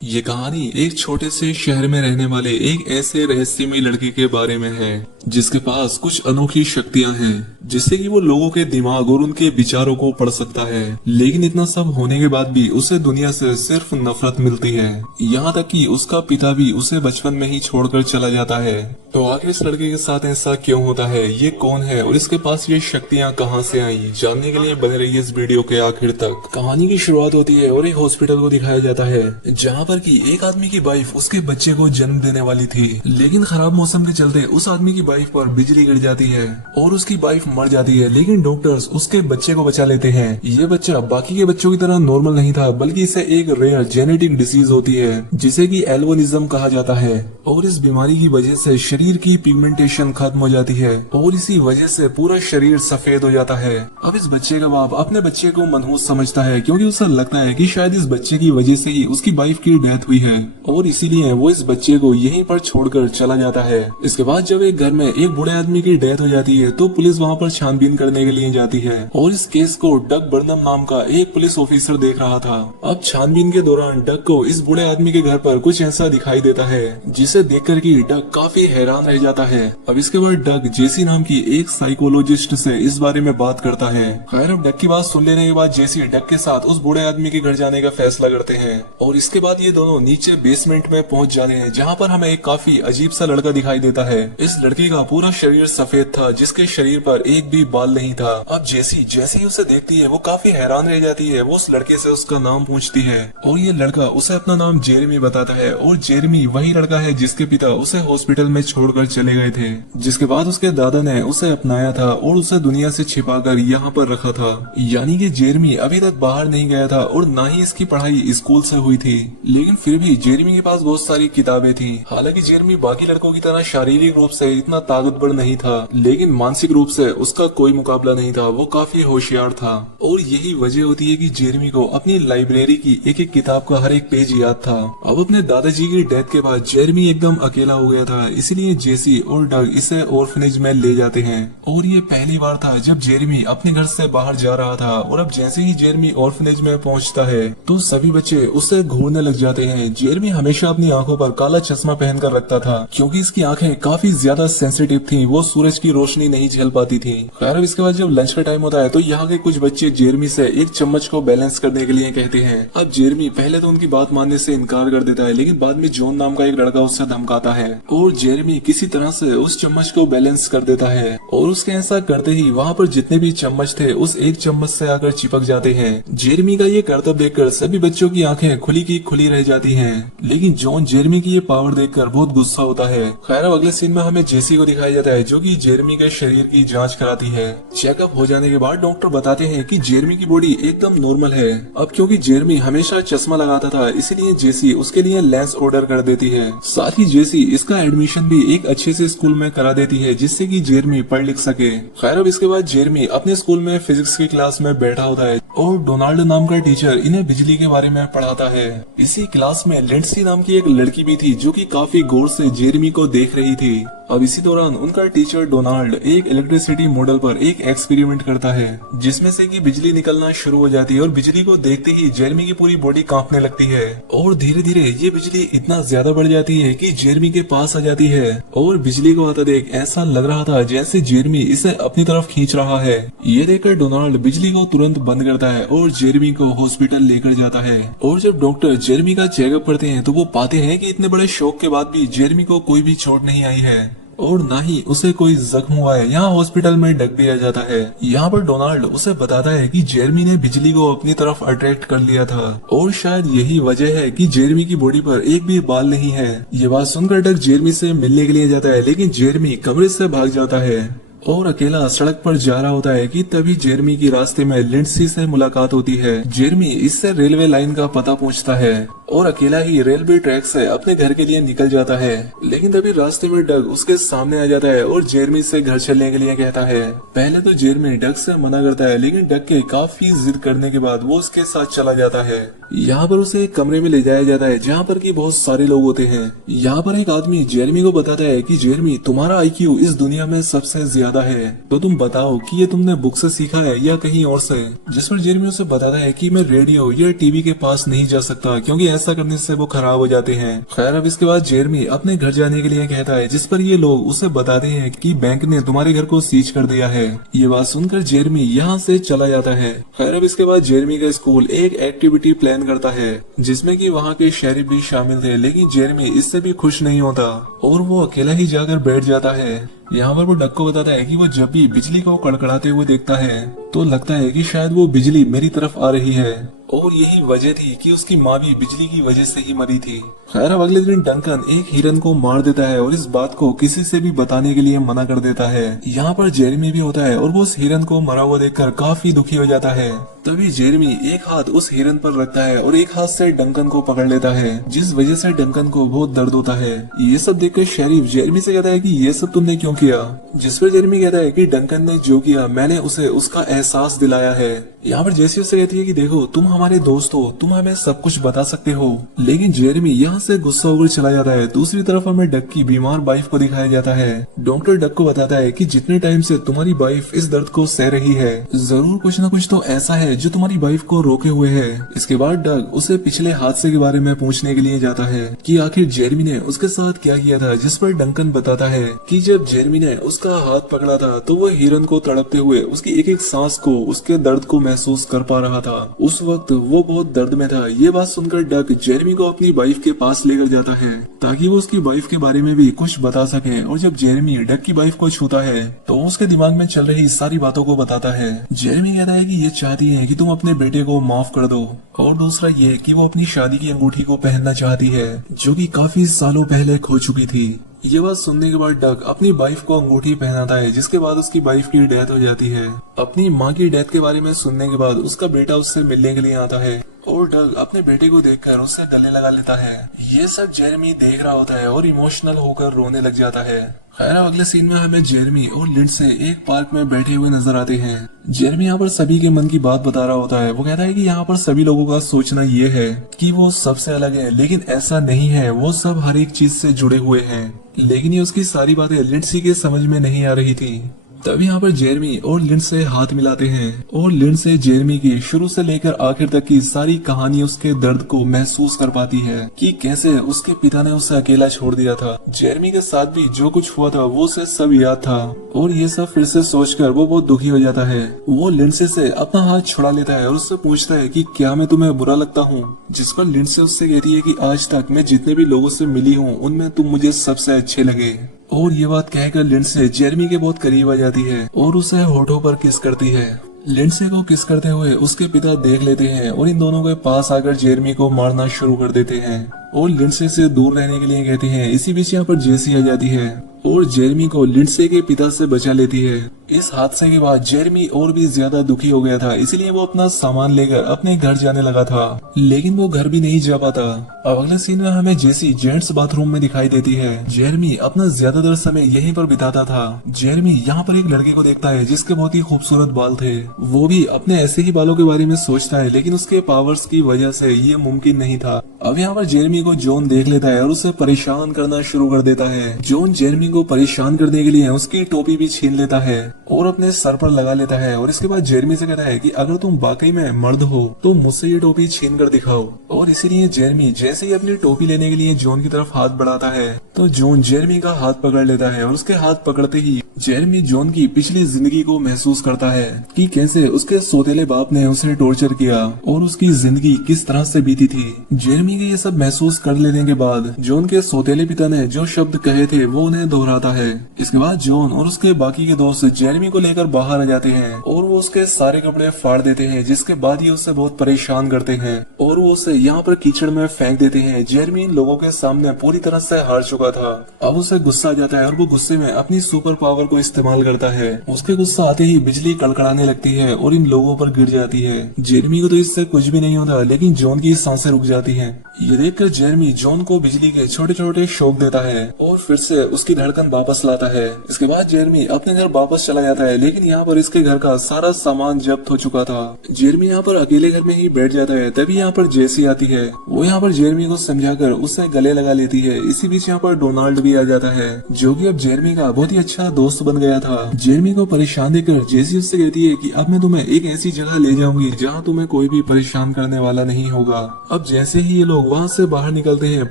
ये कहानी एक छोटे से शहर में रहने वाले एक ऐसे रहस्यमय लड़के के बारे में है जिसके पास कुछ अनोखी शक्तियां हैं जिससे कि वो लोगों के दिमाग और उनके विचारों को पढ़ सकता है। लेकिन इतना सब होने के बाद भी उसे दुनिया से सिर्फ नफरत मिलती है। यहाँ तक कि उसका पिता भी उसे बचपन में ही छोड़कर चला जाता है। तो आखिर इस लड़के के साथ ऐसा क्यों होता है, ये कौन है और इसके पास ये शक्तियाँ कहाँ से आई, जानने के लिए बने रहिए इस वीडियो के आखिर तक। कहानी की शुरुआत होती है और एक हॉस्पिटल को दिखाया जाता है जहाँ पर कि एक आदमी की वाइफ उसके बच्चे को जन्म देने वाली थी। लेकिन खराब मौसम के चलते उस आदमी की वाइफ पर बिजली गिर जाती है और उसकी वाइफ मर जाती है। लेकिन डॉक्टर्स उसके बच्चे को बचा लेते हैं। ये बच्चा बाकी के बच्चों की तरह नॉर्मल नहीं था, बल्कि इसे एक रेयर जेनेटिक डिसीज होती है जिसे कि एल्बिनिज्म कहा जाता है। और इस बीमारी की वजह से शरीर की पिगमेंटेशन खत्म हो जाती है और इसी वजह से पूरा शरीर सफेद हो जाता है। अब इस बच्चे का बाप अपने बच्चे को मनहूस समझता है क्योंकि उसे लगता है कि शायद इस बच्चे की वजह से ही उसकी वाइफ की डेथ हुई है और इसीलिए वो इस बच्चे को यहीं पर छोड़कर चला जाता है। इसके बाद जब एक घर में एक बूढ़े आदमी की डेथ हो जाती है तो पुलिस वहाँ पर छानबीन करने के लिए जाती है और इस केस को डग बर्नम नाम का एक पुलिस ऑफिसर देख रहा था। अब छानबीन के दौरान डग को इस बूढ़े आदमी के घर पर कुछ ऐसा दिखाई देता है जिसे देखकर कि डग काफी हैरान रह जाता है। अब इसके बाद डग जेसी नाम की एक साइकोलॉजिस्ट से इस बारे में बात करता है। खैर अब डग की बात सुन लेने के बाद जेसी डग के साथ उस बूढ़े आदमी के घर जाने का फैसला करते हैं और इसके बाद ये दोनों नीचे बेसमेंट में पहुंच जाते हैं जहाँ पर हमें एक काफी अजीब सा लड़का दिखाई देता है। इस लड़के का पूरा शरीर सफेद था जिसके शरीर पर एक भी बाल नहीं था। अब जेसी जैसे ही उसे देखती है वो काफी हैरान रह जाती है। वो उस लड़के से उसका नाम पूछती है और ये लड़का उसे अपना नाम जेरेमी बताता है और जेरेमी वही लड़का है जिसके पिता उसे हॉस्पिटल में छोड़कर चले गए थे, जिसके बाद उसके दादा ने उसे अपनाया था और उसे दुनिया से छिपाकर यहाँ पर रखा था। यानी कि जेरेमी अभी तक बाहर नहीं गया था और न ही इसकी पढ़ाई स्कूल से हुई थी। लेकिन फिर भी जेरेमी के पास बहुत सारी किताबें थी। हालांकि जेरेमी बाकी लड़कों की तरह शारीरिक रूप से इतना ताकतवर नहीं था, लेकिन मानसिक रूप से उसका कोई मुकाबला नहीं था। वो काफी होशियार था और यही वजह होती है कि जेरेमी को अपनी लाइब्रेरी की एक एक किताब का हर एक पेज याद था। अब अपने दादाजी की डेथ के बाद जेरेमी एकदम अकेला हो गया था, इसलिए जेसी और डग इसे ऑर्फनेज में ले जाते हैं। और ये पहली बार था जब जेरेमी अपने घर से बाहर जा रहा था। और अब जैसे ही जेरेमी ऑर्फनेज में पहुंचता है तो सभी बच्चे उससे घूरने लग जाते हैं। जेरेमी हमेशा अपनी आंखों पर काला चश्मा पहन कर रखता था क्योंकि इसकी आंखें काफी ज्यादा सेंसिटिव थी, वो सूरज की रोशनी नहीं झेल पाती थी। खैर अब इसके बाद जब लंच का टाइम होता है तो यहाँ के कुछ बच्चे जेरेमी से एक चम्मच को बैलेंस करने के लिए कहते हैं। अब जेरेमी पहले तो उनकी बात मानने से इनकार कर देता है, लेकिन बाद में जॉन नाम का एक लड़का उससे धमकाता है और जेरेमी किसी तरह से उस चम्मच को बैलेंस कर देता है। और उसके ऐसा करते ही वहाँ पर जितने भी चम्मच थे उस एक चम्मच से आकर चिपक जाते हैं। जेरेमी का ये करतब देखकर सभी बच्चों की आंखें खुली की खुली रह जाती हैं, लेकिन जॉन जेरेमी की ये पावर देखकर बहुत गुस्सा होता है। खैर अब अगले सीन में हमें जेसी को दिखाया जाता है जो कि जेरेमी के शरीर की जांच कराती है। चेकअप हो जाने के बाद डॉक्टर बताते हैं कि जेरेमी की बॉडी एकदम नॉर्मल है। अब क्योंकि जेरेमी हमेशा चश्मा लगाता था इसलिए जेसी उसके लिए लेंस ऑर्डर कर देती है। साथ ही जेसी इसका एडमिशन भी एक अच्छे से स्कूल में करा देती है जिससे कि जेरेमी पढ़ लिख सके। खैर अब इसके बाद जेरेमी अपने स्कूल में फिजिक्स की क्लास में बैठा होता है और डोनाल्ड नाम का टीचर इन्हें बिजली के बारे में पढ़ाता है। इसी क्लास में लिंडसी नाम की एक लड़की भी थी जो कि काफी गौर से जेरेमी को देख रही थी। अब इसी दौरान उनका टीचर डोनाल्ड एक इलेक्ट्रिसिटी मॉडल पर एक एक्सपेरिमेंट करता है जिसमें से कि बिजली निकलना शुरू हो जाती है और बिजली को देखते ही जेरेमी की पूरी बॉडी कांपने लगती है और धीरे धीरे ये बिजली इतना ज्यादा बढ़ जाती है कि जेरेमी के पास आ जाती है और बिजली को आता देख ऐसा लग रहा था जैसे जेरेमी इसे अपनी तरफ खींच रहा है। ये देखकर डोनाल्ड बिजली को तुरंत बंद करता है और जेरेमी को हॉस्पिटल लेकर जाता है। और जब डॉक्टर जेरेमी का चेकअप करते हैं तो वो पाते हैं कि इतने बड़े शॉक के बाद भी जेरेमी को कोई भी चोट नहीं आई है और ना ही उसे कोई जख्म हुआ है। यहाँ हॉस्पिटल में डग भी आ जाता है। यहाँ पर डोनाल्ड उसे बताता है कि जेरेमी ने बिजली को अपनी तरफ अट्रैक्ट कर लिया था और शायद यही वजह है कि जेरेमी की बॉडी पर एक भी बाल नहीं है। ये बात सुनकर डग जेरेमी से मिलने के लिए जाता है, लेकिन जेरेमी कमरे से भाग जाता है और अकेला सड़क पर जा रहा होता है कि तभी जेरेमी की रास्ते में लिंडसी से मुलाकात होती है। जेरेमी इससे रेलवे लाइन का पता पूछता है और अकेला ही रेलवे ट्रैक से अपने घर के लिए निकल जाता है। लेकिन तभी रास्ते में डग उसके सामने आ जाता है और जेरेमी से घर चलने के लिए कहता है। पहले तो जेरेमी डग से मना करता है, लेकिन डग के काफी जिद करने के बाद वो उसके साथ चला जाता है। यहाँ पर उसे एक कमरे में ले जाया जाता है जहाँ पर कि बहुत सारे लोग होते हैं। यहाँ पर एक आदमी जेरेमी को बताता है कि जेरेमी तुम्हारा IQ इस दुनिया में सबसे ज्यादा ज्यादा है, तो तुम बताओ कि ये तुमने बुक से सीखा है या कहीं और से। जिस पर जेरमी उसे बताता है कि मैं रेडियो या टीवी के पास नहीं जा सकता क्योंकि ऐसा करने से वो खराब हो जाते हैं। खैर अब इसके बाद जेरमी अपने घर जाने के लिए कहता है, जिस पर ये लोग उसे बताते हैं कि बैंक ने तुम्हारे घर को सीज कर दिया है। ये बात सुनकर जेरमी यहाँ से चला जाता है। खैर अब इसके बाद जेरमी का स्कूल एक एक्टिविटी प्लान करता है जिसमें कि वहाँ के शेरिफ भी शामिल थे, लेकिन जेरमी इससे भी खुश नहीं होता और वो अकेला ही जाकर बैठ जाता है। यहाँ पर वो डक को बताता है कि वो जब भी बिजली को कड़कड़ाते हुए देखता है तो लगता है कि शायद वो बिजली मेरी तरफ आ रही है और यही वजह थी कि उसकी माँ भी बिजली की वजह से ही मरी थी। खैर अब अगले दिन डंकन एक हिरन को मार देता है और इस बात को किसी से भी बताने के लिए मना कर देता है। यहाँ पर जेरमी भी होता है और वो उस हिरन को मरा हुआ देखकर काफी दुखी हो जाता है। तभी जेरमी एक हाथ उस हिरन पर रखता है और एक हाथ से डंकन को पकड़ लेता है, जिस वजह से डंकन को बहुत दर्द होता है। ये सब देखकर शेरिफ जेरमी से कहता है कि ये सब तुमने क्यों किया, जिस पर जेरमी कहता है कि डंकन ने जो किया मैंने उसे उसका एहसास दिलाया है। यहाँ पर जेसी उससे कहती है कि देखो तुम हमारे दोस्त हो, तुम हमें सब कुछ बता सकते हो, लेकिन जेरमी यहाँ से गुस्सा होकर चला जाता है। दूसरी तरफ हमें डक की बीमार वाइफ को दिखाया जाता है। डॉक्टर डक को बताता है कि जितने टाइम से तुम्हारी वाइफ इस दर्द को सह रही है जरूर कुछ न कुछ तो ऐसा है जो तुम्हारी वाइफ को रोके हुए है। इसके बाद डक उसे पिछले हादसे के बारे में पूछने के लिए जाता है कि आखिर जेरमी ने उसके साथ क्या किया था, जिस पर डंकन बताता है कि जब जेरमी ने उसका हाथ पकड़ा था तो वो हिरन को तड़पते हुए उसकी एक एक सांस को, उसके दर्द को महसूस कर पा रहा था। उस वक्त वो बहुत दर्द में था। ये बात सुनकर डक जेरमी को अपनी वाइफ के पास लेकर जाता है ताकि वो उसकी वाइफ के बारे में भी कुछ बता सके। और जब जेरमी डक की वाइफ को छूता है तो उसके दिमाग में चल रही सारी बातों को बताता है। जेरमी कहता है कि ये चाहती है कि तुम अपने बेटे को माफ कर दो, और दूसरा ये कि वो अपनी शादी की अंगूठी को पहनना चाहती है जो कि काफी सालों पहले खो चुकी थी। ये बात सुनने के बाद डक अपनी वाइफ को अंगूठी पहनाता है, जिसके बाद उसकी वाइफ की डेथ हो जाती है। अपनी माँ की डेथ के बारे में सुनने के बाद उसका बेटा उससे मिलने के लिए आता है और डग अपने बेटे को देखकर उससे गले लगा लेता है। ये सब जेरमी देख रहा होता है और इमोशनल होकर रोने लग जाता है। खैर अगले सीन में हमें जेरमी और लिंडसे एक पार्क में बैठे हुए नजर आते हैं। जेरमी यहाँ पर सभी के मन की बात बता रहा होता है। वो कहता है कि यहाँ पर सभी लोगों का सोचना ये है कि वो सबसे अलग है, लेकिन ऐसा नहीं है। वो सब हर एक चीज से जुड़े हुए हैं, लेकिन ये उसकी सारी बातें लिंडसी के समझ में नहीं आ रही थी। तब यहाँ पर जेरमी और लिंडसे हाथ मिलाते हैं और लिंडसे जेरमी की शुरू से लेकर आखिर तक की सारी कहानी, उसके दर्द को महसूस कर पाती है कि कैसे उसके पिता ने उसे अकेला छोड़ दिया था। जेरमी के साथ भी जो कुछ हुआ था वो उसे सब याद था और ये सब फिर से सोचकर वो बहुत दुखी हो जाता है। वो लिंडसे से अपना हाथ छुड़ा लेता है और उससे पूछता है कि क्या मैं तुम्हें बुरा लगता हूँ, जिस पर लिंडसे उससे कहती है कि आज तक मैं जितने भी लोगों से मिली हूँ उनमें तुम मुझे सबसे अच्छे लगे। और ये बात कहकर लिंडसे जेरमी के बहुत करीब आ जाती है और उसे होठों पर किस करती है। लिंडसे को किस करते हुए उसके पिता देख लेते हैं और इन दोनों के पास आकर जेरमी को मारना शुरू कर देते हैं और लिंडसे से दूर रहने के लिए कहते हैं। इसी बीच यहाँ पर जेसी आ जाती है और जेरमी को लिंडसे के पिता से बचा लेती है। इस हादसे के बाद जेरमी और भी ज्यादा दुखी हो गया था, इसलिए वो अपना सामान लेकर अपने घर जाने लगा था, लेकिन वो घर भी नहीं जा पाता। अब अगले सीन में हमें जेसी जेंट्स बाथरूम में दिखाई देती है। जेरमी अपना ज्यादातर समय यहीं पर बिताता था। जेरमी यहाँ पर एक लड़के को देखता है जिसके बहुत ही खूबसूरत बाल थे। वो भी अपने ऐसे ही बालों के बारे में सोचता है, लेकिन उसके पावर्स की वजह से ये मुमकिन नहीं था। अब यहाँ पर जेरमी को जॉन देख लेता है और उसे परेशान करना शुरू कर देता है। जॉन जेरमी को परेशान करने के लिए उसकी टोपी भी छीन लेता है और अपने सर पर लगा लेता है और इसके बाद जेरमी से कहता है कि अगर तुम वाकई में मर्द हो तो मुझसे ये टोपी छीन कर दिखाओ। और इसीलिए जेरमी जैसे ही अपनी टोपी लेने के लिए जॉन की तरफ हाथ बढ़ाता है तो जॉन जेरमी का हाथ पकड़ लेता है और उसके हाथ पकड़ते ही जेरमी जॉन की पिछली जिंदगी को महसूस करता है कि कैसे उसके सौतेले बाप ने उसे टॉर्चर किया और उसकी जिंदगी किस तरह से बीती थी। जेरमी के ये सब महसूस कर लेने के बाद जॉन के सौतेले पिता ने जो शब्द कहे थे वो उन्हें दोहराता है। इसके बाद जॉन और उसके बाकी के दोस्त जेरमी को लेकर बाहर आ जाते हैं और वो उसके सारे कपड़े फाड़ देते हैं, जिसके बाद ही उसे बहुत परेशान करते हैं और वो उसे यहाँ पर कीचड़ में फेंक देते हैं। जेरमी इन लोगों के सामने पूरी तरह से हार चुका था। अब उसे गुस्सा आ जाता है और वो गुस्से में अपनी सुपर पावर को इस्तेमाल करता है। उसके गुस्सा आते ही बिजली कड़कड़ाने लगती है और इन लोगों पर गिर जाती है। जेरमी को तो इससे कुछ भी नहीं होता, लेकिन जॉन की सांसें रुक जाती हैं। ये देखकर जेरमी जॉन को बिजली के छोटे छोटे शॉक देता है और फिर से उसकी धड़कन धड़कन वापस लाता है। इसके बाद जेरमी अपने घर वापस चला जाता है, लेकिन यहाँ पर इसके घर का सारा सामान जब्त हो चुका था। जेरमी यहाँ पर अकेले घर में ही बैठ जाता है। तभी यहाँ पर जेसी आती है। वो यहाँ पर जेरमी को समझाकर उससे गले लगा लेती है। इसी बीच यहाँ पर डोनाल्ड भी आ जाता है, जो कि अब जेरमी का बहुत ही अच्छा दोस्त बन गया था। जेरमी को परेशान देखकर जेसी उससे कहती है कि अब मैं तुम्हें एक ऐसी जगह ले जाऊंगी जहाँ तुम्हें कोई भी परेशान करने वाला नहीं होगा। अब जैसे ही ये लोग वहाँ से बाहर निकलते हैं,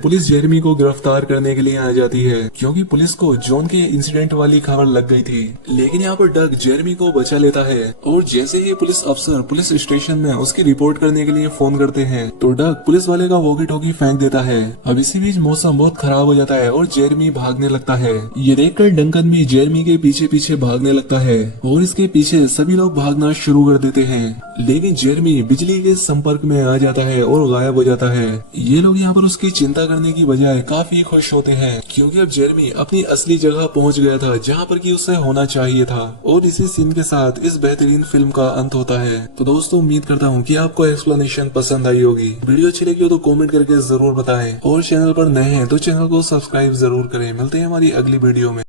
पुलिस जेरमी को गिरफ्तार करने के लिए आ जाती है, क्योंकि पुलिस को जॉन के इंसिडेंट वाली खबर लग गई थी। लेकिन यहाँ पर डग जेरमी को बचा लेता है, और जैसे ही पुलिस अफसर पुलिस स्टेशन में उसकी रिपोर्ट करने के लिए फोन करते हैं, तो डग पुलिस वाले का वॉकी टॉकी फेंक देता है। अब इसी बीच मौसम बहुत खराब हो जाता है और जेरमी भागने लगता है। ये देखकर डंकन भी जेरमी के पीछे पीछे भागने लगता है, और इसके पीछे सभी लोग भागना शुरू कर देते हैं। लेकिन जेरमी बिजली के संपर्क में आ जाता है और गायब हो जाता है। ये लोग यहाँ पर उसकी चिंता करने की बजाय काफी खुश होते हैं, क्योंकि अब जेरमी अपनी असली जगह पहुंच गया था जहाँ पर कि उसे होना चाहिए था। और इसी सीन के साथ इस बेहतरीन फिल्म का अंत होता है। तो दोस्तों, उम्मीद करता हूँ कि आपको एक्सप्लेनेशन पसंद आई होगी। वीडियो अच्छी लगी हो तो कमेंट करके जरूर बताएं, और चैनल पर नए हैं तो चैनल को सब्सक्राइब जरूर करें। मिलते हैं हमारी अगली वीडियो में।